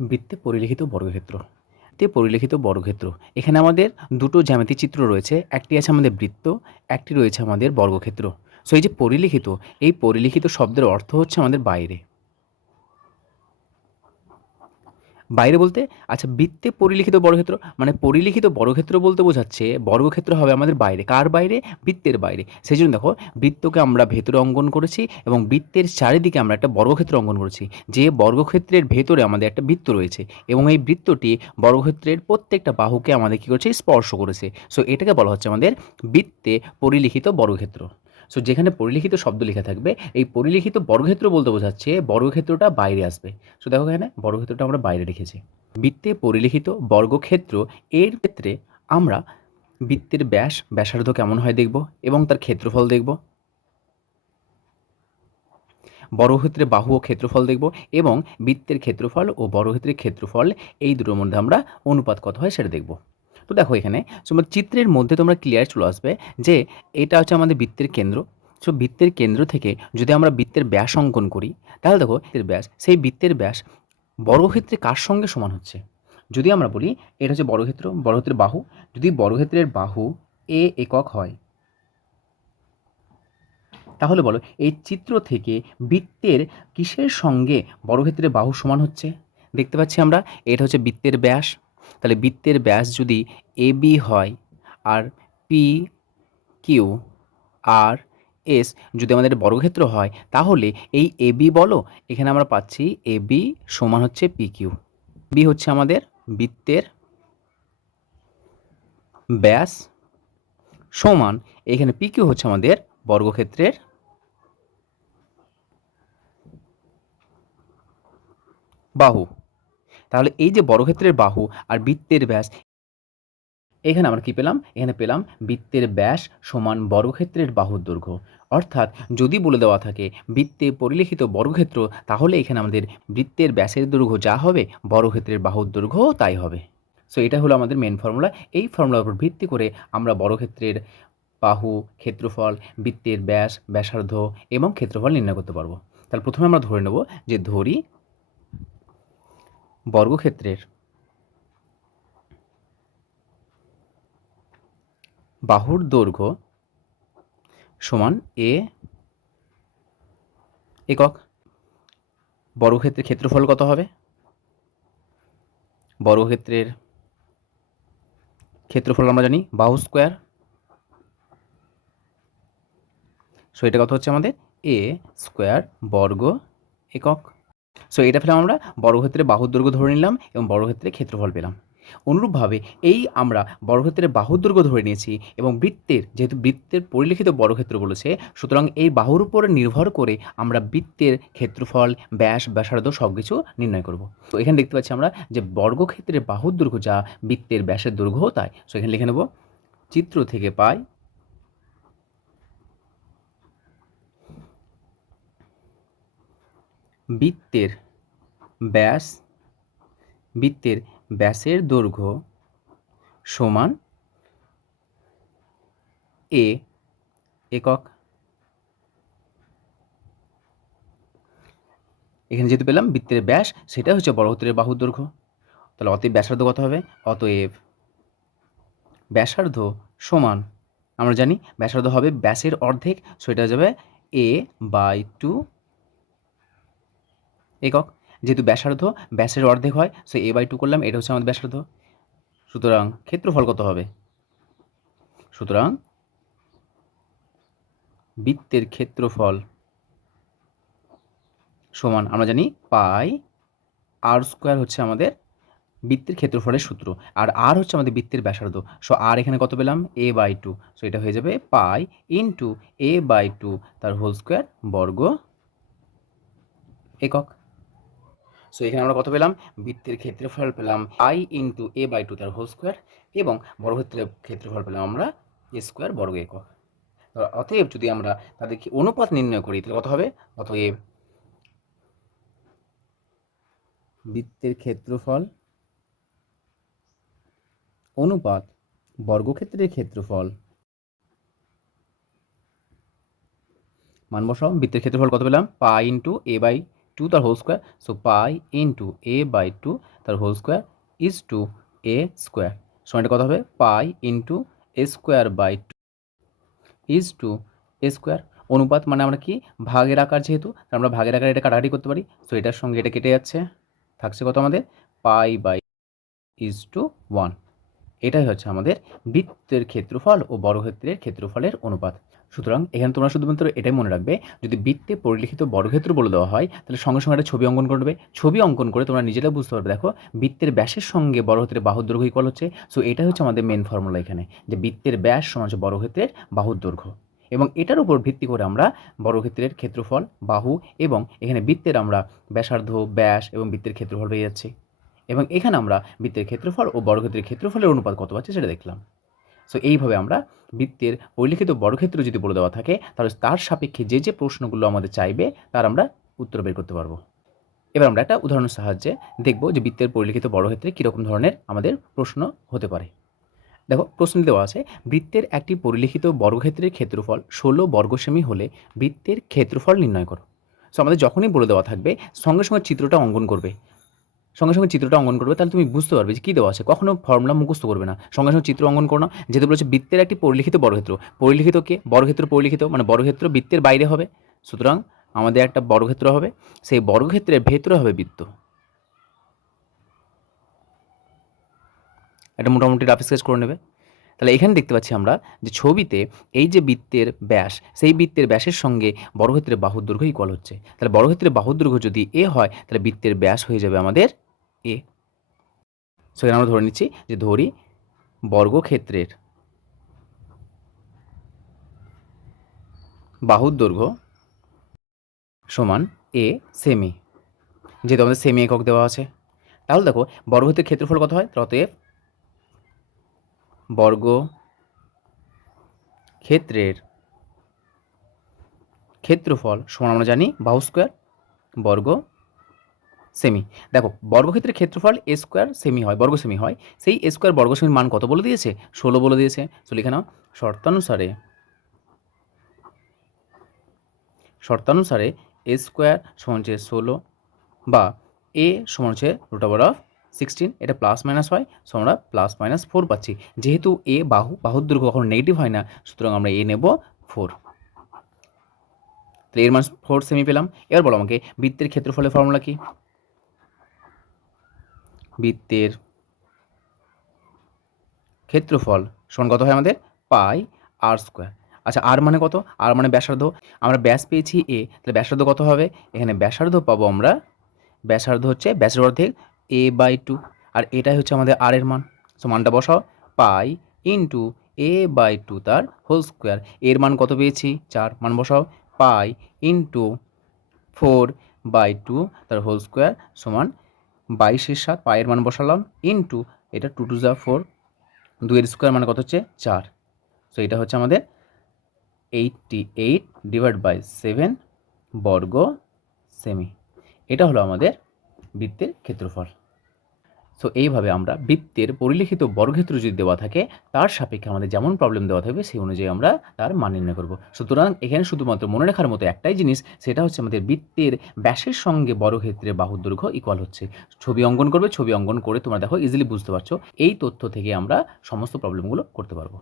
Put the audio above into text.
বৃত্তে পরিলিখিত বর্গক্ষেত্র। তে পরিলিখিত বর্গক্ষেত্র। এখানে আমাদের দুটো জ্যামিতি চিত্র রয়েছে। একটি আছে আমাদের বৃত্ত, একটি রয়েছে আমাদের বর্গক্ষেত্র। সো এই যে পরিলিখিত, এই পরিলিখিত শব্দের অর্থ হচ্ছে আমাদের বাইরে। বাইরে বলতে আচ্ছা বৃত্তে পরিলিখিত বর্গক্ষেত্র মানে পরিলিখিত বর্গক্ষেত্র বলতে বোঝাচ্ছে বর্গক্ষেত্র হবে আমাদের বাইরে। কার বাইরে? বৃত্তের বাইরে। সেই জন্য দেখো, বৃত্তকে আমরা ভেতরে অঙ্কন করেছি এবং বৃত্তের চারিদিকে আমরা একটা বর্গক্ষেত্র অঙ্কন করেছি। যে বর্গক্ষেত্রের ভেতরে আমাদের একটা বৃত্ত রয়েছে এবং এই বৃত্তটি বর্গক্ষেত্রের প্রত্যেকটা বাহুকে আমাদের কী করেছে? স্পর্শ করেছে। সো এটাকে বলা হচ্ছে আমাদের বৃত্তে পরিলিখিত বর্গক্ষেত্র। সো যেখানে পরিলিখিত শব্দ লেখা থাকবে, এই পরিলিখিত বর্গক্ষেত্র বলতে বোঝাচ্ছে বর্গক্ষেত্রটা বাইরে আসবে। সো দেখো এখানে বর্গক্ষেত্রটা আমরা বাইরে রেখেছি। বৃত্তে পরিলিখিত বর্গক্ষেত্র এর ক্ষেত্রে আমরা বৃত্তের ব্যাস, ব্যাসার্ধ কেমন হয় দেখব এবং তার ক্ষেত্রফল দেখব। বর্গক্ষেত্রে বাহু ও ক্ষেত্রফল দেখব এবং বৃত্তের ক্ষেত্রফল ও বর্গক্ষেত্রের ক্ষেত্রফল এই দুটোর মধ্যে আমরা অনুপাত কত হয় সেটা দেখব। তো দেখো এখানে তোমার চিত্রের মধ্যে তোমরা ক্লিয়ার চলে আসবে যে এটা হচ্ছে আমাদের বৃত্তের কেন্দ্র। সো বৃত্তের কেন্দ্র থেকে যদি আমরা বৃত্তের ব্যাস অঙ্কন করি, তাহলে দেখো বৃত্তের ব্যাস, সেই বৃত্তের ব্যাস বর্গক্ষেত্রে কার সঙ্গে সমান হচ্ছে? যদি আমরা বলি এটা হচ্ছে বর্গক্ষেত্র, বর্গক্ষেত্রের বাহু, যদি বর্গক্ষেত্রের বাহু এ একক হয়, তাহলে বলো এই চিত্র থেকে বৃত্তের কিসের সঙ্গে বর্গক্ষেত্রের বাহু সমান হচ্ছে? দেখতে পাচ্ছি আমরা, এটা হচ্ছে বৃত্তের ব্যাস। তাহলে বৃত্তের ব্যাস যদি এ বি হয়, আর পি কিউ, আর এস যদি আমাদের বর্গক্ষেত্র হয়, তাহলে এই এ বি বলো, এখানে আমরা পাচ্ছি এ বি সমান হচ্ছে পি কিউ। বি হচ্ছে আমাদের বৃত্তের ব্যাস সমান, এখানে পি কিউ হচ্ছে আমাদের বর্গক্ষেত্রের বাহু। তাহলে এই যে বর্গক্ষেত্রের বাহু আর বৃত্তের ব্যাস, এখানে আমরা কি পেলাম? এখানে পেলাম বৃত্তের ব্যাস সমান বর্গক্ষেত্রের বাহুর দৈর্ঘ্য। অর্থাৎ যদি বলে দেওয়া থাকে বৃত্তে পরিলিখিত বর্গক্ষেত্র তাহলে এখানে আমাদের বৃত্তের ব্যাসের দৈর্ঘ্য যা হবে বর্গক্ষেত্রের বাহুর দৈর্ঘ্যও তাই হবে। সো এটা হলো আমাদের মেন ফর্মুলা এই ফর্মুলার উপর ভিত্তি করে আমরা বর্গক্ষেত্রের বাহু, ক্ষেত্রফল, বৃত্তের ব্যাস, ব্যাসার্ধ এবং ক্ষেত্রফল নির্ণয় করতে পারব। তাহলে প্রথমে আমরা ধরে নেব যে ধরি বর্গক্ষেত্রের। বাহুর দৈর্ঘ্য সমান এ একক বর্গক্ষেত্রের ক্ষেত্রফল কত হবে? বর্গক্ষেত্রের ক্ষেত্রফল আমরা জানি বাহু স্কোয়ার। সো এটা কত হচ্ছে আমাদের? এ স্কোয়ার বর্গ একক। সো এটা ফেলে আমরা বর্গক্ষেত্রে বাহুর দৈর্ঘ্য ধরে নিলাম এবং বর্গক্ষেত্রে ক্ষেত্রফল পেলাম। অনুরূপভাবে এই আমরা বর্গক্ষেত্রের বাহুর দৈর্ঘ্য ধরে নিয়েছি এবং বৃত্তের, যেহেতু বৃত্তের পরিলিখিত বর্গক্ষেত্র বলেছে, সুতরাং এই বাহুর উপর নির্ভর করে আমরা বৃত্তের ক্ষেত্রফল, ব্যাস, ব্যাসার্ধ সব কিছু নির্ণয় করব। তো এখানে দেখতে পাচ্ছি আমরা যে বর্গক্ষেত্রের বাহুর দৈর্ঘ্য যা বৃত্তের ব্যাসের দৈর্ঘ্যও তাই। সো এখানে লিখে নেব, চিত্র থেকে পাই বৃত্তের ব্যাস, বৃত্তের ব্যাসের দৈর্ঘ্য সমান এ একক। এখানে যেহেতু পেলাম বৃত্তের ব্যাস, সেটা হচ্ছে বর্গক্ষেত্রের বাহুর দৈর্ঘ্য। তাহলে অতএব ব্যাসার্ধ কত হবে? অতএব ব্যাসার্ধ সমান, আমরা জানি ব্যাসার্ধ হবে ব্যাসের অর্ধেক, সেটা যাবে এ বাই টু একক। যেহেতু ব্যাসার্ধ, ব্যাসের অর্ধেক হয় সো এ বাই টু করলাম, এটা হচ্ছে আমাদের ব্যাসার্ধ। সুতরাং ক্ষেত্রফল কত হবে? সুতরাং বৃত্তের ক্ষেত্রফল সমান, আমরা জানি পাই আর স্কোয়ার হচ্ছে আমাদের বৃত্তের ক্ষেত্রফলের সূত্র, আর আর হচ্ছে আমাদের বৃত্তের ব্যাসার্ধ। সো আর এখানে কত পেলাম? এ বাই টু সো এটা হয়ে যাবে pi into A by two তার হোল স্কোয়ার বর্গ একক। সো এখানে আমরা কত পেলাম? বৃত্তের ক্ষেত্রফল পেলাম I into A by two তার হোল স্কোয়ার এবং বর্গক্ষেত্রের ক্ষেত্রফল পেলাম আমরা এ স্কোয়ার বর্গ একক। অতএব যদি আমরা তাদেরকে অনুপাত নির্ণয় করি, তাহলে কত হবে? অতএব বৃত্তের ক্ষেত্রফল অনুপাত বর্গক্ষেত্রের ক্ষেত্রফল মান বসাও। বৃত্তের ক্ষেত্রফল কত পেলাম? Pi into A by two তার whole square so pi into A by two তার whole square is two A square সময়টা কত হবে? Pi into A square by two is two A square অনুপাত মানে আমরা কি? ভাগের আকার যেহেতু আমরা ভাগের আকারে এটা কাটাকাটি করতে পারি। সো এটার সঙ্গে এটা কেটে যাচ্ছে। থাকছে কত আমাদের? Pi by is two one এটাই হচ্ছে আমাদের বৃত্তের ক্ষেত্রফল ও বর্গক্ষেত্রের ক্ষেত্রফলের অনুপাত। সুতরাং এখানে তোমরা শুধুমাত্র এটাই মনে রাখবে, যদি বৃত্তে পরিলিখিত বর্গক্ষেত্র বলে দেওয়া হয়, তাহলে সঙ্গে সঙ্গে একটা ছবি অঙ্কন করবে। ছবি অঙ্কন করে তোমরা নিজেরা বুঝতে পারবে, দেখো, বৃত্তের ব্যাসের সঙ্গে বর্গক্ষেত্রের বাহুর দৈর্ঘ্য ইকুয়াল হচ্ছে। সো এটাই হচ্ছে আমাদের মেন ফর্মুলা এখানে, যে বৃত্তের ব্যাস সমান হচ্ছে বর্গক্ষেত্রের বাহুর দৈর্ঘ্য। এবং এটার উপর ভিত্তি করে আমরা বর্গক্ষেত্রের ক্ষেত্রফল, বাহু এবং এখানে বৃত্তের আমরা ব্যাসার্ধ, ব্যাস এবং বৃত্তের ক্ষেত্রফল পেয়ে যাচ্ছি। এবং এখানে আমরা বৃত্তের ক্ষেত্রফল ও বর্গক্ষেত্রের ক্ষেত্রফলের অনুপাত কত পাচ্ছি সেটা দেখলাম। সো এইভাবে আমরা বৃত্তের পরিলিখিত বর্গক্ষেত্র যদি বলে দেওয়া থাকে, তাহলে তার সাপেক্ষে যে যে প্রশ্নগুলো আমাদের চাইবে, তার আমরা উত্তর বের করতে পারব। এবার আমরা একটা উদাহরণের সাহায্যে দেখব যে বৃত্তের পরিলিখিত বর্গক্ষেত্রে কীরকম ধরনের আমাদের প্রশ্ন হতে পারে। দেখো প্রশ্ন দেওয়া আছে, বৃত্তের একটি পরিলিখিত বর্গক্ষেত্রের ক্ষেত্রফল ষোলো বর্গ সেমি হলে বৃত্তের ক্ষেত্রফল নির্ণয় করো। সো আমাদের যখনই বলে দেওয়া থাকবে, সঙ্গে সঙ্গে চিত্রটা অঙ্কন করবে। সঙ্গে সঙ্গে চিত্রটা অঙ্কন করবে, তাহলে তুমি বুঝতে পারবে যে কী দেওয়া আছে। কখনো ফর্মুলা মুখস্থ করবে না। সঙ্গে সঙ্গে চিত্র অঙ্কন করো না। যেহেতু বলেছে বৃত্তের একটি পরিলিখিত বর্গক্ষেত্র। পরিলিখিত কে? বর্গক্ষেত্র পরিলিখিত। মানে বর্গক্ষেত্র বৃত্তের বাইরে হবে। সুতরাং আমাদের একটা বর্গক্ষেত্র হবে। সেই বর্গক্ষেত্রের ভেতরে হবে বৃত্ত। এটা মোটামুটি রাফ স্কেচ করে নেবে। তাহলে এখানে দেখতে পাচ্ছি আমরা যে ছবিতে এই যে বৃত্তের ব্যাস, সেই বৃত্তের ব্যাসের সঙ্গে বর্গক্ষেত্রের বাহুর ইকুয়াল হচ্ছে। তাহলে বর্গক্ষেত্রের বাহুর দৈর্ঘ্য যদি এ হয়, তাহলে বৃত্তের ব্যাস হয়ে যাবে আমাদের এ। সো এখানে আমরা ধরে নিচ্ছি যে ধরি বর্গক্ষেত্রের বাহুর দৈর্ঘ্য সমান এ সেমি যেহেতু আমাদের সেমি একক দেওয়া আছে। তাহলে দেখো, বর্গক্ষেত্রের ক্ষেত্রফল কত হয়? অতএব বর্গ ক্ষেত্রের ক্ষেত্রফল সমান আমরা জানি বাহু স্কোয়ার বর্গ সেমি দেখো, বর্গক্ষেত্রের ক্ষেত্রফল এ স্কোয়ার সেমি হয়, বর্গ সেমি হয়। সেই এ স্কোয়ার বর্গ সেমির মান কত বলে দিয়েছে? ষোলো বলে দিয়েছে। তো লিখে নাও। শর্তানুসারে শর্তানুসারে এ স্কোয়ার সমান হচ্ছে ষোলো বা এ সমান হচ্ছে রুট ওভার অফ সিক্সটিন এটা প্লাস মাইনাস হয় সো আমরা প্লাস মাইনাস ফোর পাচ্ছি। যেহেতু এ বাহু, বাহুর দৈর্ঘ্য কখনো নেগেটিভ হয় না, সুতরাং আমরা এ নেব ফোর তাহলে এর মান ফোর সেমি পেলাম। এবার বলো আমাকে বৃত্তের ক্ষেত্রফলের ফর্মুলা কি? বৃত্তের ক্ষেত্রফল সমান কত হয় আমাদের? পাই আর স্কোয়ার আচ্ছা আর মানে কত? আর মানে ব্যাসার্ধ। আমরা ব্যাস পেয়েছি এ তাহলে ব্যাসার্ধ কত হবে? এখানে ব্যাসার্ধ পাবো আমরা, ব্যাসার্ধ হচ্ছে ব্যাসের অর্ধেক এ বাই টু আর এটাই হচ্ছে আমাদের আর এর মান। সো মানটা বসাও। Pi into A by two তার হোল স্কোয়ার এর মান কত পেয়েছি? চার। মান বসাও। Pi into four by two তার হোল স্কোয়ার সমান বাইশের সাত, পায়ের মান বসালাম ইন্টু এটা টু টু জা ফোর দুয়ের স্কোয়ার মানে কত হচ্ছে? চার। সো এটা হচ্ছে আমাদের eighty eight divide by seven বর্গ সেমি এটা হলো আমাদের বৃত্তের ক্ষেত্রফল। সো এইভাবে আমরা বৃত্তের পরিলিখিত বর্গক্ষেত্র যদি দেওয়া থাকে, তার সাপেক্ষে আমাদের যেমন প্রবলেম দেওয়া থাকবে, সেই অনুযায়ী আমরা তার মান নির্ণয় করব। সুতরাং এখানে শুধুমাত্র মনে রাখার মতো একটাই জিনিস, সেটা হচ্ছে আমাদের বৃত্তের ব্যাসের সঙ্গে বর্গক্ষেত্রে বাহুর দৈর্ঘ্য ইকুয়াল হচ্ছে। ছবি অঙ্কন করবে, ছবি অঙ্কন করে তোমরা দেখো ইজিলি বুঝতে পারছ। এই তথ্য থেকে আমরা সমস্ত প্রবলেমগুলো করতে পারব।